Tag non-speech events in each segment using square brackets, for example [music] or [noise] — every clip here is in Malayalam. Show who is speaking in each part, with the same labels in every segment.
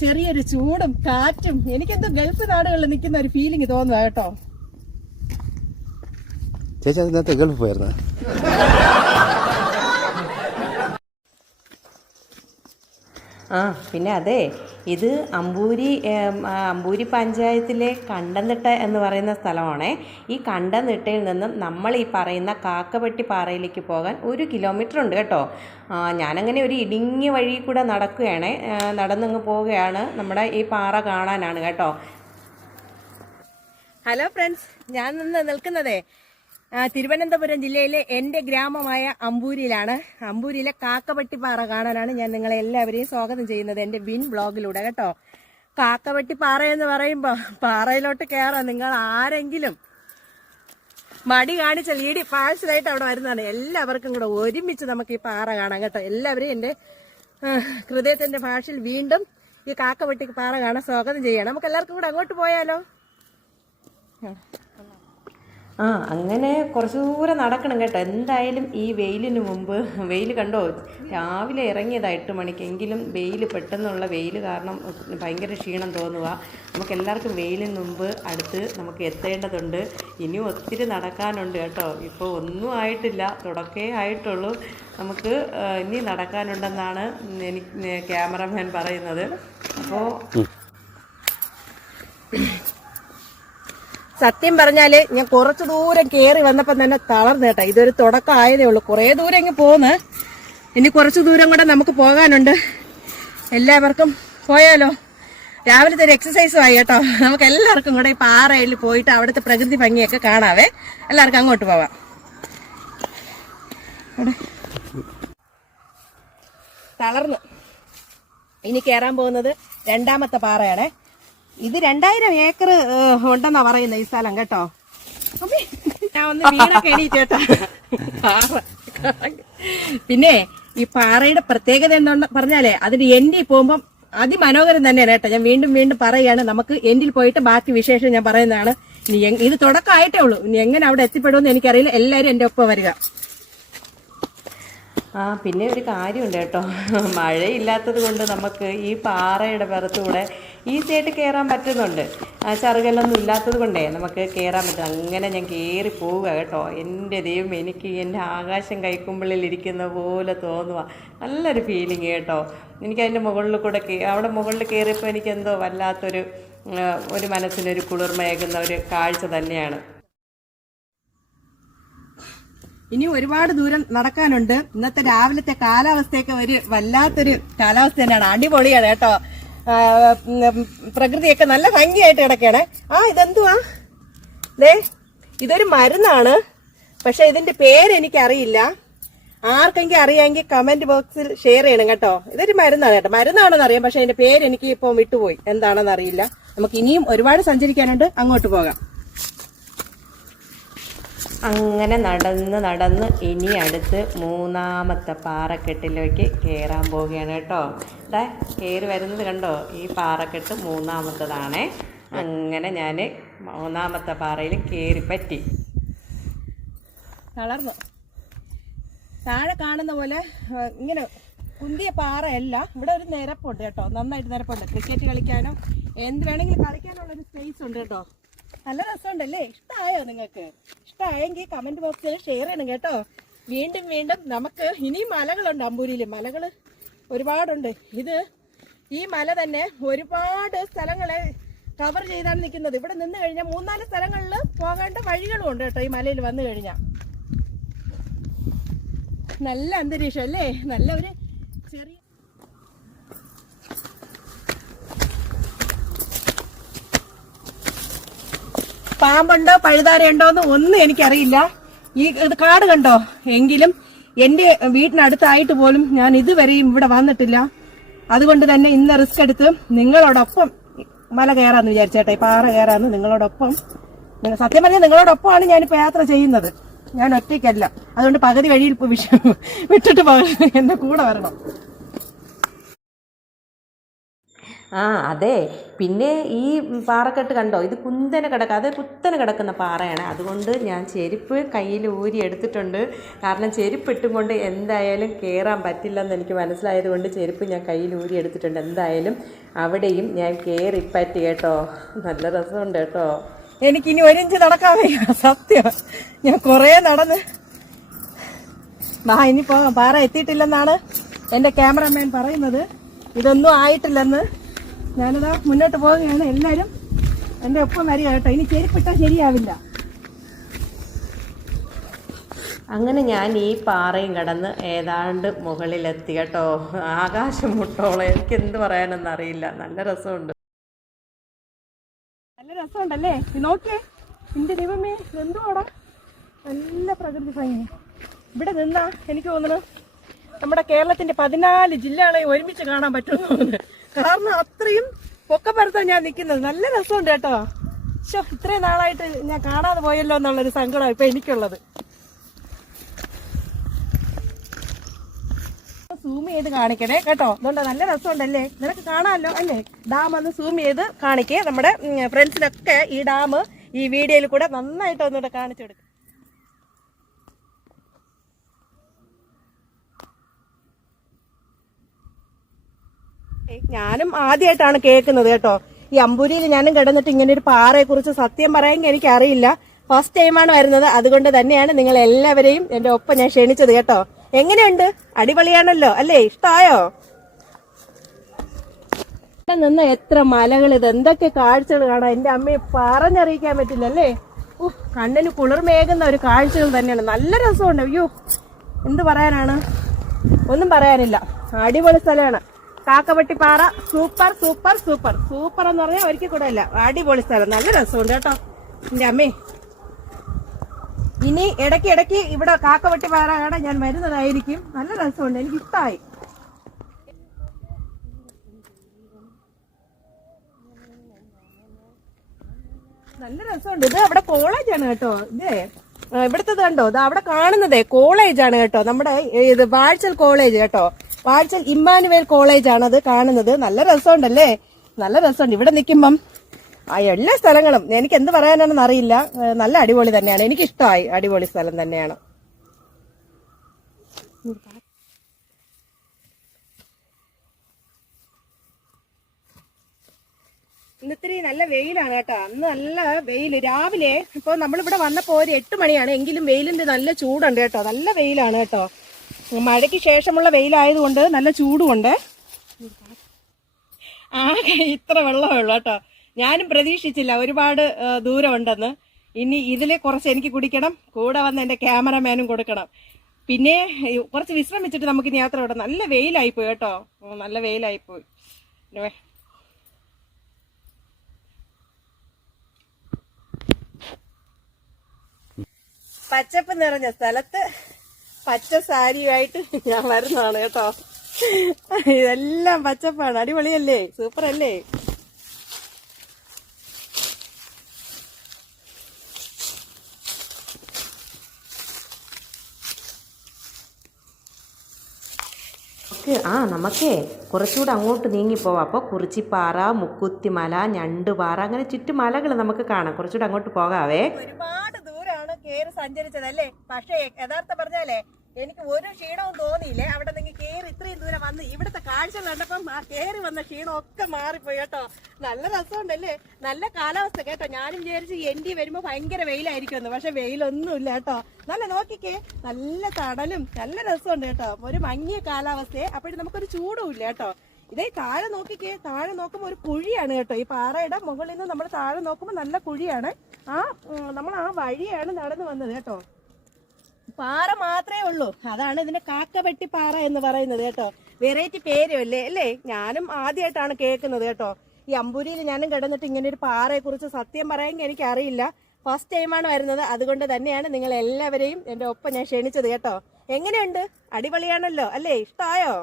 Speaker 1: ചെറിയൊരു ചൂടും കാറ്റും. എനിക്കെന്തോ ഗൾഫ് നാടുകളിൽ നിൽക്കുന്ന ഒരു ഫീലിംഗ് തോന്നുക കേട്ടോ.
Speaker 2: ചേച്ചി അതിനകത്ത് ഗൾഫ് പോയിരുന്ന
Speaker 3: ആ പിന്നെ അതെ. ഇത് അമ്പൂരി അമ്പൂരി പഞ്ചായത്തിലെ കണ്ടംതിട്ട എന്ന് പറയുന്ന സ്ഥലമാണേ. ഈ കണ്ടംതിട്ടയിൽ നിന്നും നമ്മൾ ഈ പറയുന്ന കാക്കപ്പെട്ടി പാറയിലേക്ക് പോകാൻ ഒരു കിലോമീറ്റർ ഉണ്ട് കേട്ടോ. ഞാനങ്ങനെ ഒരു ഇടുങ്ങിയ വഴി കൂടെ നടക്കുകയാണ്. നടന്നങ്ങ് പോവുകയാണ് നമ്മുടെ ഈ പാറ കാണാനാണ് കേട്ടോ.
Speaker 1: ഹലോ ഫ്രണ്ട്സ് ഞാൻ നിന്ന് നിൽക്കുന്നതേ തിരുവനന്തപുരം ജില്ലയിലെ എന്റെ ഗ്രാമമായ അമ്പൂരിയിലാണ്. അമ്പൂരിയിലെ കാക്കവട്ടിപ്പാറ കാണാനാണ് ഞാൻ നിങ്ങളെ എല്ലാവരെയും സ്വാഗതം ചെയ്യുന്നത് എന്റെ വിൻ ബ്ലോഗിലൂടെ കേട്ടോ. കാക്കവട്ടിപ്പാറ എന്ന് പറയുമ്പോൾ പാറയിലോട്ട് കേറാം നിങ്ങൾ ആരെങ്കിലും മടി കാണിച്ച ലീഡി പാഴ്സലായിട്ട് അവിടെ വരുന്നതാണ്. എല്ലാവർക്കും കൂടെ ഒരുമിച്ച് നമുക്ക് ഈ പാറ കാണാം കേട്ടോ. എല്ലാവരെയും എന്റെ ഹൃദയത്തിന്റെ ഭാഷയിൽ വീണ്ടും ഈ കാക്കവട്ടി പാറ കാണാൻ സ്വാഗതം ചെയ്യണം. നമുക്ക് എല്ലാവർക്കും കൂടെ അങ്ങോട്ട് പോയാലോ?
Speaker 3: ആ അങ്ങനെ കുറച്ച് ദൂരം നടക്കണം കേട്ടോ. എന്തായാലും ഈ വെയിലിന് മുമ്പ് വെയിൽ കണ്ടോ? രാവിലെ ഇറങ്ങിയതാണ് എട്ട് മണിക്ക്. എങ്കിലും വെയിൽ പെട്ടെന്നുള്ള വെയിൽ കാരണം ഭയങ്കര ക്ഷീണം തോന്നുക. നമുക്ക് എല്ലാവർക്കും വെയിലിന് മുമ്പ് അടുത്ത് നമുക്ക് എത്തേണ്ടതുണ്ട്. ഇനിയും ഒത്തിരി നടക്കാനുണ്ട് കേട്ടോ. ഇപ്പോൾ ഒന്നും ആയിട്ടില്ല. തുടക്കേ ആയിട്ടുള്ളൂ. നമുക്ക് ഇനി നടക്കാനുണ്ടെന്നാണ് എനിക്ക് ക്യാമറമാൻ പറയുന്നത്. അപ്പോൾ
Speaker 1: സത്യം പറഞ്ഞാൽ ഞാൻ കുറച്ചു ദൂരം കേറി വന്നപ്പോ തന്നെ തളർന്നു കേട്ടോ. ഇതൊരു തുടക്കം ആയതേ ഉള്ളൂ. കുറേ ദൂരം ഇങ്ങ് പോന്ന്. ഇനി കുറച്ചു ദൂരം കൂടെ നമുക്ക് പോകാനുണ്ട്. എല്ലാവർക്കും പോയാലോ? രാവിലത്തെ ഒരു എക്സസൈസും ആയി കേട്ടോ. നമുക്ക് എല്ലാവർക്കും കൂടെ ഈ പാറയിൽ പോയിട്ട് അവിടുത്തെ പ്രകൃതി ഭംഗിയൊക്കെ കാണാവേ. എല്ലാവർക്കും അങ്ങോട്ട് പോവാം. തളർന്നു. ഇനി കയറാൻ പോകുന്നത് രണ്ടാമത്തെ പാറയാണേ. ഇത് രണ്ടായിരം ഏക്കർ ഉണ്ടെന്നാ പറയുന്നത് ഈ സ്ഥലം കേട്ടോ? ഞാൻ ഒന്ന് പിന്നെ ഈ പാറയുടെ പ്രത്യേകത എന്താ പറഞ്ഞാലേ അതിന്റെ എൻഡിൽ പോകുമ്പം അതിമനോഹരം തന്നെയാണ് കേട്ടോ. ഞാൻ വീണ്ടും വീണ്ടും പറയുകയാണ് നമുക്ക് എൻഡിൽ പോയിട്ട് ബാക്കി വിശേഷം ഞാൻ പറയുന്നതാണ്. ഇത് തുടക്കമായിട്ടേ ഉള്ളൂ. ഇനി എങ്ങനെ അവിടെ എത്തിപ്പെടുമെന്ന് എനിക്കറിയില്ല. എല്ലാവരും എന്റെ ഒപ്പം വരിക.
Speaker 3: ആ പിന്നെ ഒരു കാര്യമുണ്ട് കേട്ടോ. മഴയില്ലാത്തത് കൊണ്ട് നമുക്ക് ഈ പാറയുടെ പുറത്തൂടെ ഈസി ആയിട്ട് കയറാൻ പറ്റുന്നുണ്ട് ചറുകല്ലൊന്നും ഇല്ലാത്തത് കൊണ്ടേ നമുക്ക് കയറാൻ പറ്റും. അങ്ങനെ ഞാൻ കയറി പോവുക കേട്ടോ. എന്റെ ദൈവം എനിക്ക് എന്റെ ആകാശം കൈക്കുമ്പിളിൽ ഇരിക്കുന്ന പോലെ തോന്നുക നല്ലൊരു ഫീലിംഗ് കേട്ടോ. എനിക്കതിന്റെ മുകളിൽ കൂടെ അവിടെ മുകളിൽ കയറിയപ്പോൾ എനിക്കെന്തോ വല്ലാത്തൊരു ഒരു മനസ്സിനൊരു കുളിർമയേകുന്ന ഒരു കാഴ്ച തന്നെയാണ്.
Speaker 1: ഇനി ഒരുപാട് ദൂരം നടക്കാനുണ്ട്. ഇന്നത്തെ രാവിലത്തെ കാലാവസ്ഥയൊക്കെ ഒരു വല്ലാത്തൊരു കാലാവസ്ഥ തന്നെയാണ്. അടിപൊളിയാണ് കേട്ടോ. പ്രകൃതിയൊക്കെ നല്ല ഭംഗിയായിട്ട് കിടക്കുകയാണ് ആ ഇതെന്തുവാ? ദേ ഇതൊരു മരുന്നാണ്. പക്ഷെ ഇതിന്റെ പേര് എനിക്കറിയില്ല. ആർക്കെങ്കിലും അറിയാമെങ്കിൽ കമന്റ് ബോക്സിൽ ഷെയർ ചെയ്യണം കേട്ടോ. ഇതൊരു മരുന്നാണ് കേട്ടോ. മരുന്നാണെന്ന് അറിയാം പക്ഷെ അതിന്റെ പേര് എനിക്ക് ഇപ്പം വിട്ടുപോയി. എന്താണെന്ന് അറിയില്ല. നമുക്ക് ഇനിയും ഒരുപാട് സഞ്ചരിക്കാനുണ്ട്. അങ്ങോട്ട് പോകാം.
Speaker 3: അങ്ങനെ നടന്ന് നടന്ന് ഇനി അടുത്ത് മൂന്നാമത്തെ പാറക്കെട്ടിലേക്ക് കയറാൻ പോവുകയാണ് കേട്ടോ. ഇതാ കയറി വരുന്നത് കണ്ടോ? ഈ പാറക്കെട്ട് മൂന്നാമത്തതാണേ. അങ്ങനെ ഞാൻ മൂന്നാമത്തെ പാറയിൽ കയറി പറ്റി
Speaker 1: തളർന്നു. താഴെ കാണുന്ന പോലെ ഇങ്ങനെ കുന്തിയ പാറയല്ല. ഇവിടെ ഒരു നിരപ്പുണ്ട് കേട്ടോ. നന്നായിട്ട് നിരപ്പുണ്ട്. ക്രിക്കറ്റ് കളിക്കാനും എന്ത് വേണമെങ്കിലും കളിക്കാനുള്ള ഒരു സ്പേസ് ഉണ്ട് കേട്ടോ. നല്ല രസമുണ്ടല്ലേ? ഇഷ്ടമായോ നിങ്ങൾക്ക്? ഇഷ്ടമായെങ്കിൽ കമന്റ് ബോക്സിൽ ഷെയർ ചെയ്യണം കേട്ടോ. വീണ്ടും വീണ്ടും നമുക്ക് ഇനിയും മലകളുണ്ട് അമ്പൂരിയിൽ മലകൾ ഒരുപാടുണ്ട്. ഇത് ഈ മല തന്നെ ഒരുപാട് സ്ഥലങ്ങളെ കവർ ചെയ്താണ് നിൽക്കുന്നത്. ഇവിടെ നിന്ന് കഴിഞ്ഞാൽ മൂന്നാൽ സ്ഥലങ്ങളിൽ പോകേണ്ട വഴികളും ഉണ്ട് കേട്ടോ ഈ മലയിൽ വന്നു കഴിഞ്ഞാൽ. നല്ല അന്തരീക്ഷം അല്ലേ? നല്ല ഒരു പാമ്പുണ്ടോ പഴുതാരയുണ്ടോ എന്ന് ഒന്നും എനിക്കറിയില്ല. ഈ ഇത് കാട് കണ്ടോ? എങ്കിലും എന്റെ വീട്ടിനടുത്തായിട്ട് പോലും ഞാൻ ഇതുവരെയും ഇവിടെ വന്നിട്ടില്ല. അതുകൊണ്ട് തന്നെ ഇന്ന് റിസ്ക് എടുത്ത് നിങ്ങളോടൊപ്പം മല കയറാന്ന് വിചാരിച്ചേട്ടെ. പാറ കയറാന്ന് നിങ്ങളോടൊപ്പം. സത്യം പറഞ്ഞാൽ നിങ്ങളോടൊപ്പമാണ് ഞാനിപ്പോ യാത്ര ചെയ്യുന്നത്. ഞാൻ ഒറ്റയ്ക്കല്ല. അതുകൊണ്ട് പകുതി വഴിയിൽ വിട്ടിട്ട് എന്റെ കൂടെ വരണം.
Speaker 3: ആ അതെ. പിന്നെ ഈ പാറക്കെട്ട് കണ്ടോ? ഇത് കുന്തനെ കിടക്കുക അത് കുത്തനെ കിടക്കുന്ന പാറയാണ്. അതുകൊണ്ട് ഞാൻ ചെരുപ്പ് കയ്യിൽ ഊരി എടുത്തിട്ടുണ്ട്. കാരണം ചെരുപ്പ് ഇട്ടും കൊണ്ട് എന്തായാലും കയറാൻ പറ്റില്ലെന്ന് എനിക്ക് മനസ്സിലായത് കൊണ്ട് ചെരുപ്പ് ഞാൻ കയ്യിൽ ഊരി എടുത്തിട്ടുണ്ട്. എന്തായാലും അവിടെയും ഞാൻ കയറി പറ്റി കേട്ടോ. നല്ല രസമുണ്ട് കേട്ടോ.
Speaker 1: എനിക്കിനി ഒരിഞ്ച് നടക്കാൻ വയ്യ. സത്യം. ഞാൻ കുറേ നടന്ന്. വാ ഇനി പാറ എത്തിയിട്ടില്ലെന്നാണ് എന്റെ ക്യാമറമാൻ പറയുന്നത്. ഇതൊന്നും ആയിട്ടില്ലെന്ന്. ഞാനിതാ മുന്നോട്ട് പോവുകയാണ്. എല്ലാവരും എന്റെ ഒപ്പം വരിക കേട്ടോ. ഇനി ചെരുപ്പിട്ടാൽ ശരിയാവില്ല.
Speaker 3: അങ്ങനെ ഞാൻ ഈ പാറയും കടന്ന് ഏതാണ്ട് മുകളിലെത്തി കേട്ടോ. ആകാശം മുട്ടോളം. എനിക്ക് എന്ത് പറയാനെന്നറിയില്ല നല്ല രസമുണ്ട്.
Speaker 1: നല്ല രസമുണ്ടല്ലേ? നോക്കേ നോക്കിയേ. എന്റെ ദൈവമേ എന്തുവാടാ? നല്ല പ്രകൃതി ഭംഗി. ഇവിടെ നിന്നാ എനിക്ക് തോന്നുന്നു നമ്മുടെ കേരളത്തിന്റെ പതിനാല് ജില്ലകളെ ഒരുമിച്ച് കാണാൻ പറ്റുമെന്ന് തോന്നുന്നു. കാരണം അത്രയും പൊക്കപ്പുറത്താണ് ഞാൻ നിൽക്കുന്നത് നല്ല രസമുണ്ട് കേട്ടോ. ശോ ഇത്രയും നാളായിട്ട് ഞാൻ കാണാതെ പോയല്ലോ എന്നുള്ളൊരു സങ്കടം ഇപ്പൊ എനിക്കുള്ളത്. സൂം ചെയ്ത് കാണിക്കണേ കേട്ടോ. അതുകൊണ്ട് നല്ല രസമുണ്ടല്ലേ? നിനക്ക് കാണാമല്ലോ അല്ലേ? ഡാം ഒന്ന് സൂം ചെയ്ത് കാണിക്കേ. നമ്മുടെ ഫ്രണ്ട്സിനൊക്കെ ഈ ഡാം ഈ വീഡിയോയിൽ കൂടെ നന്നായിട്ട് ഒന്നുകൂടെ കാണിച്ചു കൊടുക്കും. ഞാനും ആദ്യമായിട്ടാണ് കേൾക്കുന്നത് കേട്ടോ. ഈ അമ്പൂരിയിൽ ഞാനും കിടന്നിട്ട് ഇങ്ങനെ ഒരു പാറയെ കുറിച്ച് സത്യം പറയാൻ എനിക്കറിയില്ല. ഫസ്റ്റ് ടൈമാണ് വരുന്നത്. അതുകൊണ്ട് തന്നെയാണ് നിങ്ങൾ എല്ലാവരെയും എന്റെ ഒപ്പം ഞാൻ ക്ഷണിച്ചത് കേട്ടോ. എങ്ങനെയുണ്ട്? അടിപൊളിയാണല്ലോ. അല്ലേ? ഇഷ്ടമായോ നിന്ന് എത്ര മലകൾ ഇത്? എന്തൊക്കെ കാഴ്ചകൾ കാണാം? എന്റെ അമ്മയെ പറഞ്ഞറിയിക്കാൻ പറ്റില്ല അല്ലേ? കണ്ണിന് കുളിർമേകുന്ന ഒരു കാഴ്ചകൾ തന്നെയാണ്. നല്ല രസമുണ്ട്. അയ്യോ എന്ത് പറയാനാണ്? ഒന്നും പറയാനില്ല. അടിപൊളി സ്ഥലമാണ്. Kakkavattippara super super super. Super എന്ന് പറഞ്ഞാൽ ഒരിക്കൽ കൂടെ അല്ല അടിപൊളി സ്ഥലം. നല്ല രസമുണ്ട് കേട്ടോ. എന്റെ അമ്മേ. ഇനി ഇടയ്ക്ക് ഇടയ്ക്ക് ഇവിടെ കാക്കവട്ടിപ്പാറ കട ഞാൻ വരുന്നതായിരിക്കും. നല്ല രസമുണ്ട് എനിക്ക് ഇഷ്ടമായി നല്ല രസമുണ്ട്. ഇത് അവിടെ കോളേജാണ് കേട്ടോ. ഇതേ ആ, ഇവിടുത്തത് കണ്ടോ? ഇത് അവിടെ കാണുന്നതേ കോളേജാണ് കേട്ടോ. നമ്മുടെ ഇത് വാഴ്ചൽ കോളേജ് കേട്ടോ. വാഴ്ചൽ ഇമ്മാനുവേൽ കോളേജാണ് അത് കാണുന്നത്. നല്ല രസമുണ്ടല്ലേ? നല്ല രസമുണ്ട്. ഇവിടെ നിൽക്കുമ്പം ആ എല്ലാ സ്ഥലങ്ങളും എനിക്ക് എന്ത് പറയാനാണെന്ന് അറിയില്ല. നല്ല അടിപൊളി തന്നെയാണ്. എനിക്ക് ഇഷ്ടമായി അടിപൊളി സ്ഥലം തന്നെയാണ്. ഇന്ന് ഇത്തിരി നല്ല വെയിലാണ് കേട്ടോ. അന്ന് നല്ല വെയിൽ രാവിലെ ഇപ്പൊ നമ്മളിവിടെ വന്നപ്പോ ഒരു എട്ട് മണിയാണ്. എങ്കിലും വെയിലിന്റെ നല്ല ചൂടുണ്ട് കേട്ടോ. നല്ല വെയിലാണ് കേട്ടോ. മഴയ്ക്ക് ശേഷമുള്ള വെയിലായതുകൊണ്ട് നല്ല ചൂടുമുണ്ട്. ആകെ ഇത്ര വെള്ളമേ ഉള്ളൂ കേട്ടോ. ഞാനും പ്രതീക്ഷിച്ചില്ല ഒരുപാട് ദൂരമുണ്ടെന്ന്. ഇനി ഇതിൽ കുറച്ച് എനിക്ക് കുടിക്കണം കൂടെ വന്ന് എന്റെ ക്യാമറമാനും കൊടുക്കണം. പിന്നെ കുറച്ച് വിശ്രമിച്ചിട്ട് നമുക്ക് ഇനി യാത്ര വിടാം. നല്ല വെയിലായിപ്പോയി കേട്ടോ. നല്ല വെയിലായിപ്പോയി പച്ചപ്പ് നിറഞ്ഞ സ്ഥലത്ത് പച്ച സാരിയുമായിട്ട് ഞാൻ വരുന്നതാണ് കേട്ടോ. ഇതെല്ലാം പച്ചപ്പാണ്. അടിപൊളിയല്ലേ? സൂപ്പർ അല്ലേ
Speaker 3: നമുക്ക് ആ നമുക്കേ കുറച്ചുകൂടെ അങ്ങോട്ട് നീങ്ങിപ്പോവാം അപ്പോൾ കുറിച്ചിപ്പാറ മുക്കുത്തിമല ഞണ്ടുപാറ അങ്ങനെ ചുറ്റുമലകൾ നമുക്ക് കാണാം. കുറച്ചുകൂടെ അങ്ങോട്ട് പോകാവേ.
Speaker 1: ഒരുപാട് ദൂരമാണ് കേറി സഞ്ചരിച്ചത് അല്ലേ പക്ഷേ യഥാർത്ഥം പറഞ്ഞാലേ എനിക്ക് ഒരു ക്ഷീണവും തോന്നിയില്ലേ? അവിടെ നിങ്ങൾ കയറി ഇത്രയും ദൂരം വന്ന് ഇവിടുത്തെ കാഴ്ച കണ്ടപ്പം ആ കയറി വന്ന ക്ഷീണം ഒക്കെ മാറിപ്പോയി കേട്ടോ. നല്ല രസമുണ്ടല്ലേ? നല്ല കാലാവസ്ഥ കേട്ടോ. ഞാനും വിചാരിച്ചു എൻഡി വരുമ്പോ ഭയങ്കര വെയിലായിരിക്കുമെന്ന് പക്ഷെ വെയിലൊന്നുമില്ല കേട്ടോ. നല്ല നോക്കിക്കേ നല്ല തടലും നല്ല രസമുണ്ട് കേട്ടോ. ഒരു മങ്ങിയ കാലാവസ്ഥയെ. അപ്പോഴും നമുക്കൊരു ചൂടും ഇല്ല കേട്ടോ. ഇതേ താഴെ നോക്കിക്കേ താഴെ നോക്കുമ്പോൾ ഒരു കുഴിയാണ് കേട്ടോ. ഈ പാറയുടെ മുകളിൽ നിന്ന് നമ്മൾ താഴെ നോക്കുമ്പോൾ നല്ല കുഴിയാണ്. ആ നമ്മൾ ആ വഴിയാണ് നടന്നു വന്നത് കേട്ടോ. പാറ മാത്രമേ ഉള്ളൂ. അതാണ് ഇതിന്റെ കാക്കവെട്ടി പാറ എന്ന് പറയുന്നത് കേട്ടോ. വെറൈറ്റി പേരും അല്ലേ? അല്ലേ? ഞാനും ആദ്യമായിട്ടാണ് കേൾക്കുന്നത് കേട്ടോ. ഈ അമ്പൂരിയിൽ ഞാനും കിടന്നിട്ട് ഇങ്ങനെ ഒരു പാറയെ കുറിച്ച് സത്യം പറയാൻ എനിക്ക് അറിയില്ല ഫസ്റ്റ് ടൈമാണ് വരുന്നത്. അതുകൊണ്ട് തന്നെയാണ് നിങ്ങൾ എല്ലാവരെയും എന്റെ ഒപ്പം ഞാൻ ക്ഷണിച്ചത് കേട്ടോ. എങ്ങനെയുണ്ട്? അടിപൊളിയാണല്ലോ. അല്ലേ? ഇഷ്ടമായോ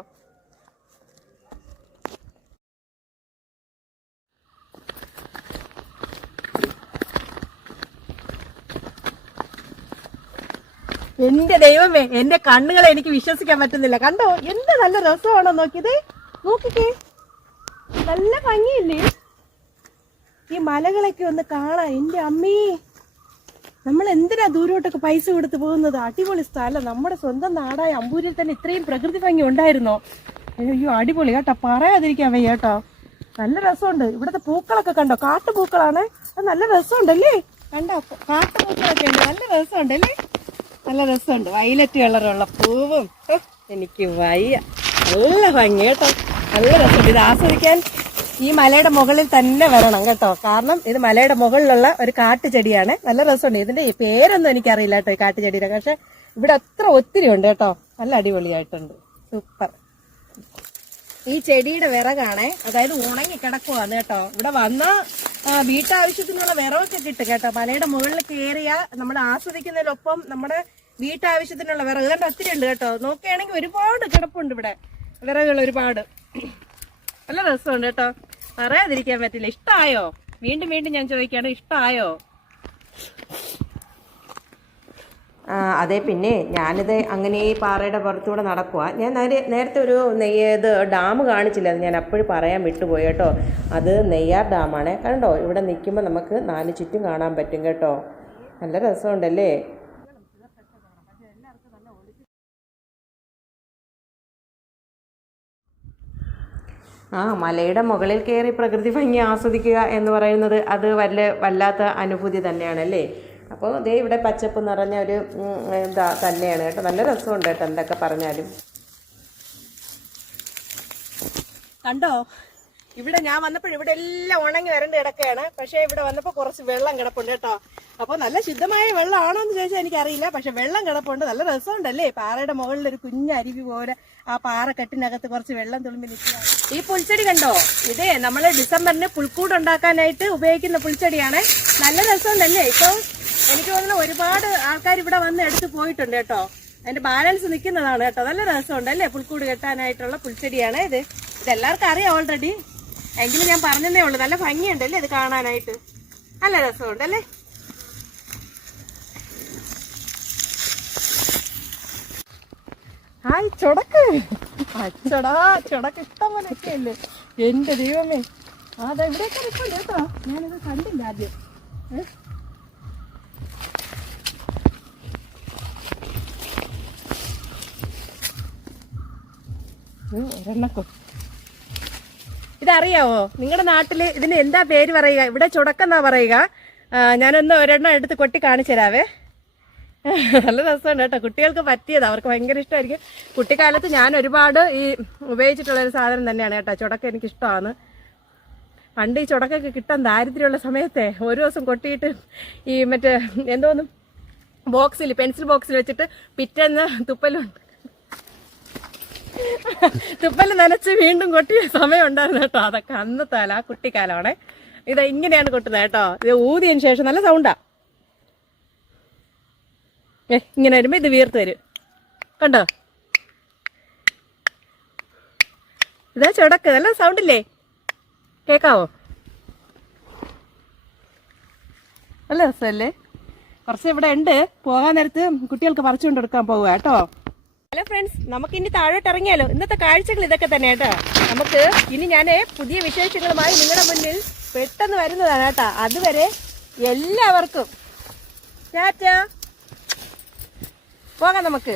Speaker 1: എന്റെ ദൈവമേ എന്റെ കണ്ണുകളെ എനിക്ക് വിശ്വസിക്കാൻ പറ്റുന്നില്ല. കണ്ടോ എന്ത് നല്ല രസമാണോ നോക്കിയത്. നോക്കിക്കേ. നല്ല ഭംഗിയില്ലേ? ഈ മലകളൊക്കെ ഒന്ന് കാണാം എന്റെ അമ്മേ. നമ്മൾ എന്തിനാ ദൂരോട്ടൊക്കെ പൈസ കൊടുത്ത് പോകുന്നത്? അടിപൊളി സ്ഥലം. നമ്മുടെ സ്വന്തം നാടായ അമ്പൂരിൽ തന്നെ ഇത്രയും പ്രകൃതി ഭംഗി ഉണ്ടായിരുന്നോ? അയ്യോ അടിപൊളി. കേട്ടോ പറയാതിരിക്കാൻ വയ്യ കേട്ടോ. നല്ല രസമുണ്ട്. ഇവിടുത്തെ പൂക്കളൊക്കെ കണ്ടോ? കാട്ടുപൂക്കളാണ്. അത് നല്ല രസമുണ്ടല്ലേ? കണ്ടോ കാട്ടുപൂക്കളൊക്കെ നല്ല രസമുണ്ടല്ലേ? നല്ല രസമുണ്ട്. വയലറ്റ് കളറുള്ള പൂവും. എനിക്ക് വയ്യ. നല്ല ഭംഗി കേട്ടോ. നല്ല രസമുണ്ട്. ഇത് ആസ്വദിക്കാൻ ഈ മലയുടെ മുകളിൽ തന്നെ വരണം കേട്ടോ. കാരണം ഇത് മലയുടെ മുകളിലുള്ള ഒരു കാട്ടുചെടിയാണ്. നല്ല രസമുണ്ട്. ഇതിന്റെ പേരൊന്നും എനിക്കറിയില്ല കേട്ടോ ഈ കാട്ടുചെടിയുടെ. പക്ഷെ ഇവിടെ അത്ര ഒത്തിരി ഉണ്ട് കേട്ടോ. നല്ല അടിപൊളിയായിട്ടുണ്ട്. സൂപ്പർ. ഈ ചെടിയുടെ വിറകാണേ അതായത് ഉണങ്ങി കിടക്കുവാന്ന് കേട്ടോ. ഇവിടെ വന്ന വീട്ടാവശ്യത്തിനുള്ള വിറവൊക്കെ കിട്ടും കേട്ടോ. മലയുടെ മുകളിൽ കയറിയ നമ്മൾ ആസ്വദിക്കുന്നതിനൊപ്പം നമ്മുടെ വീട്ടാവശ്യത്തിനുള്ള വിറക്. കണ്ട? ഒത്തിരി ഉണ്ട് കേട്ടോ. നോക്കുകയാണെങ്കിൽ ഒരുപാട് കിടപ്പുണ്ട് ഇവിടെ. വിറകുകൾ ഒരുപാട്. നല്ല രസമുണ്ട് കേട്ടോ. പറയാതിരിക്കാൻ പറ്റില്ല. ഇഷ്ടമായോ വീണ്ടും വീണ്ടും ഞാൻ ചോദിക്കാണ് ഇഷ്ടമായോ
Speaker 3: അതെ പിന്നെ ഞാനിത് അങ്ങനെ ഈ പാറയുടെ പുറത്തൂടെ നടക്കുക ഞാൻ നേരെ നേരത്തെ ഒരു നെയ്യത് ഡാം കാണിച്ചില്ല. ഞാൻ അപ്പോഴും പറയാൻ വിട്ടുപോയി കേട്ടോ. അത് നെയ്യാർ ഡാമാണ്. കണ്ടോ? ഇവിടെ നിൽക്കുമ്പോൾ നമുക്ക് നാല് ചുറ്റും കാണാൻ പറ്റും കേട്ടോ. നല്ല രസമുണ്ടല്ലേ? ആ മലയുടെ മുകളിൽ കയറി പ്രകൃതി ഭംഗി ആസ്വദിക്കുക എന്ന് പറയുന്നത് അത് വല്ല വല്ലാത്ത അനുഭൂതി തന്നെയാണല്ലേ അപ്പോൾ ദേ ഇവിടെ പച്ചപ്പ് നിറഞ്ഞ ഒരു ഇതാ തന്നെയാണ് കേട്ടോ. നല്ല രസമുണ്ട് കേട്ടോ എന്തൊക്കെ പറഞ്ഞാലും.
Speaker 1: കണ്ടോ? ഇവിടെ ഞാൻ വന്നപ്പോൾ ഇവിടെ എല്ലാം ഉണങ്ങി വരണ്ട് കിടക്കുകയാണ് പക്ഷേ ഇവിടെ വന്നപ്പോൾ കുറച്ച് വെള്ളം കിടപ്പുണ്ട് കേട്ടോ. അപ്പോൾ നല്ല ശുദ്ധമായ വെള്ളമാണോ എന്ന് ചോദിച്ചാൽ എനിക്കറിയില്ല. പക്ഷെ വെള്ളം കിടപ്പുണ്ട്. നല്ല രസമുണ്ടല്ലേ? പാറയുടെ മുകളിൽ ഒരു കുഞ്ഞരുവി പോലെ ആ പാറ പാറക്കെട്ടിനകത്ത് കുറച്ച് വെള്ളം തുളുമ്പി നിൽക്കുക. ഈ പുൽച്ചെടി കണ്ടോ? ഇത് നമ്മൾ ഡിസംബറിന് പുൽക്കൂട് ഉണ്ടാക്കാനായിട്ട് ഉപയോഗിക്കുന്ന പുൽച്ചെടിയാണ്. നല്ല രസമുണ്ടല്ലേ? ഇപ്പൊ എനിക്ക് തോന്നുന്നു ഒരുപാട് ആൾക്കാർ ഇവിടെ വന്ന് എടുത്ത് പോയിട്ടുണ്ട് കേട്ടോ. അതിന്റെ ബാലൻസ് നിൽക്കുന്നതാണ് കേട്ടോ. നല്ല രസമുണ്ട് അല്ലേ പുൽക്കൂട് കെട്ടാനായിട്ടുള്ള പുൽച്ചെടിയാണ് ഇത്. ഇതെല്ലാവർക്കും അറിയാം ഓൾറെഡി എങ്കിലും ഞാൻ പറഞ്ഞതേ ഉള്ളൂ. നല്ല ഭംഗിയുണ്ടല്ലേ ഇത് കാണാനായിട്ട്? നല്ല രസമുണ്ട് ഹായ് ചുടക്ക്. അച്ചടാ ചുടക്ക് ഇഷ്ടം പോലെയൊക്കെ അല്ലേ എന്റെ ദൈവമേ. അതാ ഇവിടെയൊക്കെ നിൽപ്പുണ്ട് കേട്ടോ. ഞാനിത് കണ്ടില്ല ആദ്യം. ഒരെണ്ണക്കോ? ഇതറിയാവോ? നിങ്ങളുടെ നാട്ടിൽ ഇതിന് എന്താ പേര് പറയുക? ഇവിടെ ചുടക്കെന്നാ പറയുക? ഞാനൊന്ന് ഒരെണ്ണം എടുത്ത് കൊട്ടി കാണിച്ചു തരാവേ. [laughs] നല്ല രസമുണ്ട് കേട്ടോ. കുട്ടികൾക്ക് പറ്റിയത്. അവർക്ക് ഭയങ്കര ഇഷ്ടമായിരിക്കും. കുട്ടിക്കാലത്ത് ഞാൻ ഒരുപാട് ഈ ഉപയോഗിച്ചിട്ടുള്ള ഒരു സാധനം തന്നെയാണ് കേട്ടോ. ചുടക്ക എനിക്ക് ഇഷ്ടമാണ് പണ്ട് ഈ ചുടക്കൊക്കെ കിട്ടാൻ ദാരിദ്ര്യമുള്ള സമയത്തെ ഒരു ദിവസം കൊട്ടിയിട്ട് ഈ മറ്റേ എന്തോന്നും? ബോക്സിൽ പെൻസിൽ ബോക്സിൽ വെച്ചിട്ട് പിറ്റേന്ന് തുപ്പലുണ്ട്. തുപ്പൽ നനച്ച് വീണ്ടും കൊട്ടിയ സമയം ഉണ്ടായിരുന്നു കേട്ടോ. അതൊക്കെ അന്നത്തെ ആ കുട്ടിക്കാലമാണേ. ഇത് ഇങ്ങനെയാണ് കൊട്ടുന്നത് കേട്ടോ. ഇത് ഊതിയതിന് ശേഷം നല്ല സൗണ്ടാ ഏ ഇങ്ങനെ വരുമ്പോ ഇത് വീർത്ത് വരും. കണ്ടോ? ഇതാ ചുടക്ക് നല്ല സൗണ്ട് ഇല്ലേ? കേക്കാവോ? നല്ല രസമല്ലേ? കുറച്ച് ഇവിടെ ഉണ്ട്. പോകാൻ നേരത്ത് കുട്ടികൾക്ക് പറിച്ചുകൊണ്ട് എടുക്കാൻ പോവുക കേട്ടോ. ഹലോ ഫ്രണ്ട്സ് നമുക്ക് ഇനി താഴോട്ട് ഇറങ്ങിയാലോ? ഇന്നത്തെ കാഴ്ചകൾ ഇതൊക്കെ തന്നെ കേട്ടോ. നമുക്ക് ഇനി ഞാൻ പുതിയ വിശേഷങ്ങളുമായി നിങ്ങളുടെ മുന്നിൽ പെട്ടെന്ന് വരുന്നതാണ് കേട്ടോ. അതുവരെ എല്ലാവർക്കും. ടാറ്റാ. പോകാം നമുക്ക്